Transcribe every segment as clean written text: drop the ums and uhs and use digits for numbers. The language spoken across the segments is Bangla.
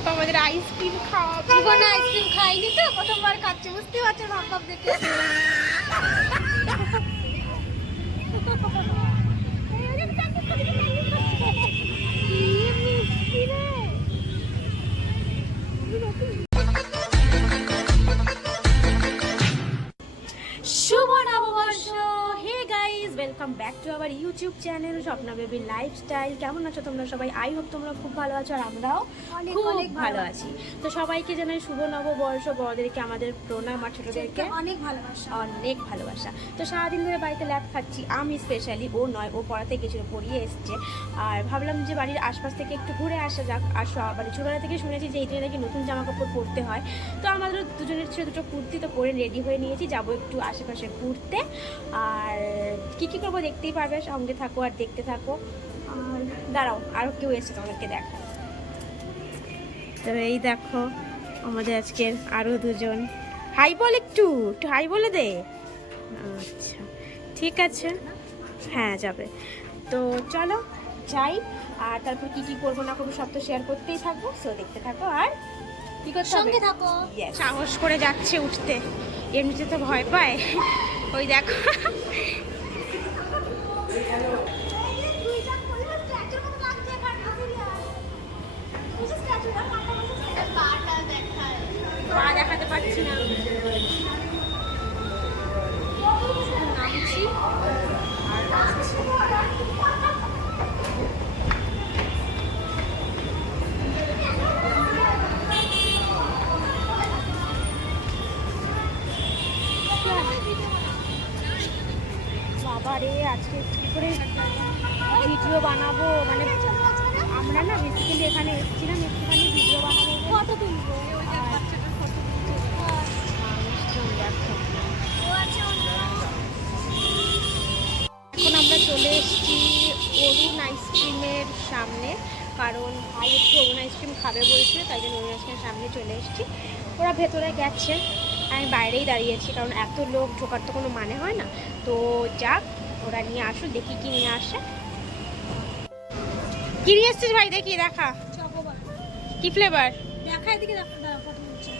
রিম্পা আমাদের আইসক্রিম খাওয়াবে। জীবনে আইসক্রিম খাইনি তো, প্রথমবার খাচ্ছে, বুঝতে পারছো ভাব ভাব দেখে। শুভ নববর্ষ। Hey guys, welcome back to our YouTube channel Swapna baby lifestyle. কেমন আছো তোমরা সবাই? আই হোপ তোমরা খুব ভালো আছো, আর আমরাও খুব ভালো আছি। তো সবাইকে জানাই শুভ নববর্ষ। বড়দেরকে আমাদের প্রণাম, আর ছোটদেরকে অনেক ভালোবাসা, অনেক ভালোবাসা। তো সারাদিন ধরে বাড়িতে ল্যাদ খাচ্ছি, আমি স্পেশালি, ও নয়, ও পড়াতে গেছিলো, পড়িয়ে এসছে। আর ভাবলাম যে বাড়ির আশপাশ থেকে একটু ঘুরে আসা যাক। আর মানে ছোটোবেলা থেকে শুনেছি যে এই দিনে নাকি নতুন জামা কাপড় পরতে হয়। তো আমাদের দুজনের ছিল দুটো কুর্তি, তো পরে রেডি হয়ে নিয়েছি, যাবো একটু আশেপাশে ঘুরতে। আর কী কী করবো দেখতেই পারবে, সঙ্গে থাকো আর দেখতে থাকো। আর দাঁড়াও, আরও কেউ এসে তোমাদেরকে দেখো। তো এই দেখো আমাদের আজকের আরও দুজন। হাই বল, একটু হাই বলে দে। আচ্ছা ঠিক আছে, হ্যাঁ যাবে। তো চলো যাই, আর তারপর কি কি করবো না করবো সব তো শেয়ার করতেই থাকবো। সো দেখতে থাকো আর কি করতে সঙ্গে থাকো। সাহস করে যাচ্ছে উঠতে, এমনিতে তো ভয় পায়। ওই দেখো পা দেখাতে পারছি না, নামছি আর বাবারে আজকে কী করে ভিডিও বানাবো। মানে আমরা না বেসিক্যালি এখানে এসেছিলাম একটুখানি ভিডিও বানাবো, ফটো তুলবো। এখন আমরা চলে এসেছি অরুণ আইসক্রিমের সামনে, কারণ ভাই একটু অরুণ আইসক্রিম খাবে বলছে, তাই জন্য অরুণ আইসক্রিমের সামনে চলে এসেছি। ওরা ভেতরে গেছে, আমি বাইরেই দাঁড়িয়েছি, কারণ এত লোক ঢোকার তো কোনো মানে হয় না। তো যাক, ওরা নিয়ে আসো, দেখি কি নিয়ে আসে। কি নিয়ে এসছিস ভাই? দেখি, দেখা কি ফ্লেভার, দেখা এদিকে দেখো, ফটো তুলছে।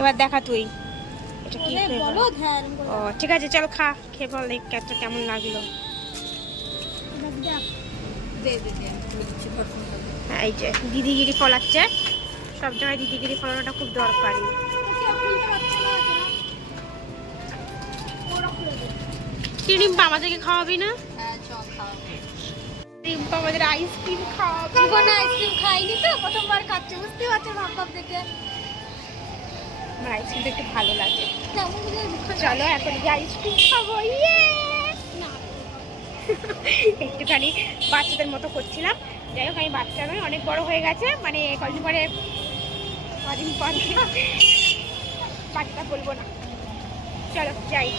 এবার দেখা তুই এটা কি ফ্লেভার। বলো ধ্যান ও ঠিক আছে, চল খা, খেয়ে বল দেখ কেমন লাগলো। এই যে দিদিগিরি ফলাচ্ছে, সব জায়গায় দিদিগিরি ফলানোটা খুব দরকারি। কি রিম্পা আমাদেরকে খাওয়াবি না? রিম্পা আমাদের আইসক্রিম খাওয়াবে। জীবনে আইসক্রিম খাইনি তো, প্রথমবার খাচ্ছে, বুঝতে পারছো ভাব ভাব দেখে। আমার আইসক্রিমটা একটু ভালো লাগে। চলো এখন গিয়ে আইসক্রিম খাবো। একটুখানি বাচ্চাদের মতো করছিলাম। যাই হোক, আমি বাচ্চা নয়, অনেক বড় হয়ে গেছে, মানে কদিন পরে বাচ্চা বলবো না। চলো যাই।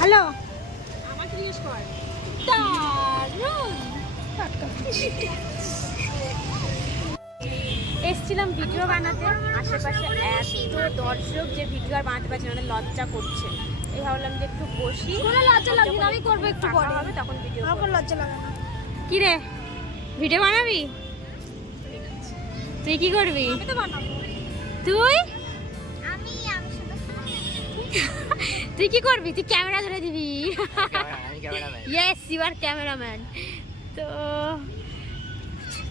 হ্যালো, আমাকে জিজ্ঞেস কর। এসছিলাম ভিডিও বানাতে, আশেপাশে এত দর্শক যে ভিডিও আর বানাতে পারছি না, মানে লজ্জা করছে। এই ভাবলাম যে একটু বসি, কোনো লজ্জা লাগবে না, আমি করবো একটু পরে, হবে তখন ভিডিও। আমার লজ্জা লাগে না। কি রে, ভিডিও বানাবি? তুই কি করবি? আমি তো বানাবো। তুই আমি তুই কি করবি? তুই ক্যামেরা ধরে দিবি। Yes, you are cameraman. তো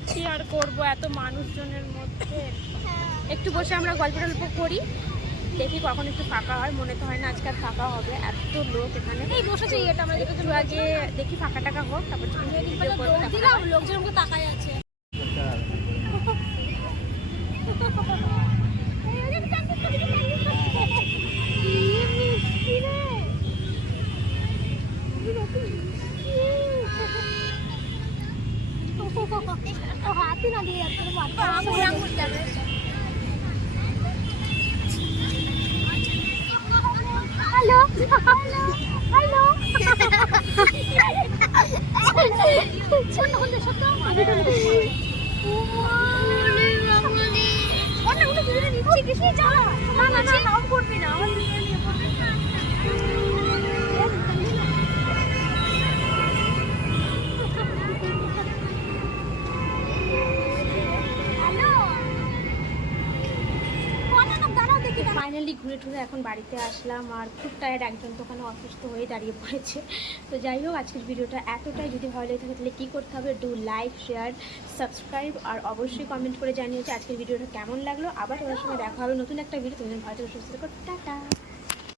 কি আর করবো এত মানুষজনের মধ্যে, একটু বসে আমরা গল্প টল্প করি। দেখি কখন একটু ফাঁকা হয়, মনে তো হয় না আজকে আর ফাঁকা হবে, এত লোক এখানে। এই বসেছে এটা আমরা যেটা একটু আগে দেখি ফাঁকা টাকা হোক, তারপর ভিডিও করবো। দিলাম লোকজন তাকায় আছে। হাতি না দিয়ে হ্যালো হ্যালো করবি না ফাইনালি ঘুরে টুরে এখন বাড়িতে আসলাম, আর খুব টায়ার্ড, একজন তো ওখানে অসুস্থ হয়ে দাঁড়িয়ে পড়েছে। তো যাই হোক, আজকের ভিডিওটা এতটাই। যদি ভালো লেগে থাকে তাহলে কী করতে হবে, ডু লাইক, শেয়ার, সাবস্ক্রাইব, আর অবশ্যই কমেন্ট করে জানিয়েছে আজকের ভিডিওটা কেমন লাগলো। আবার তোমার সঙ্গে দেখা হবে নতুন একটা ভিডিও। তুমি ভালো থেকে সুস্থ থাকো, টাটা।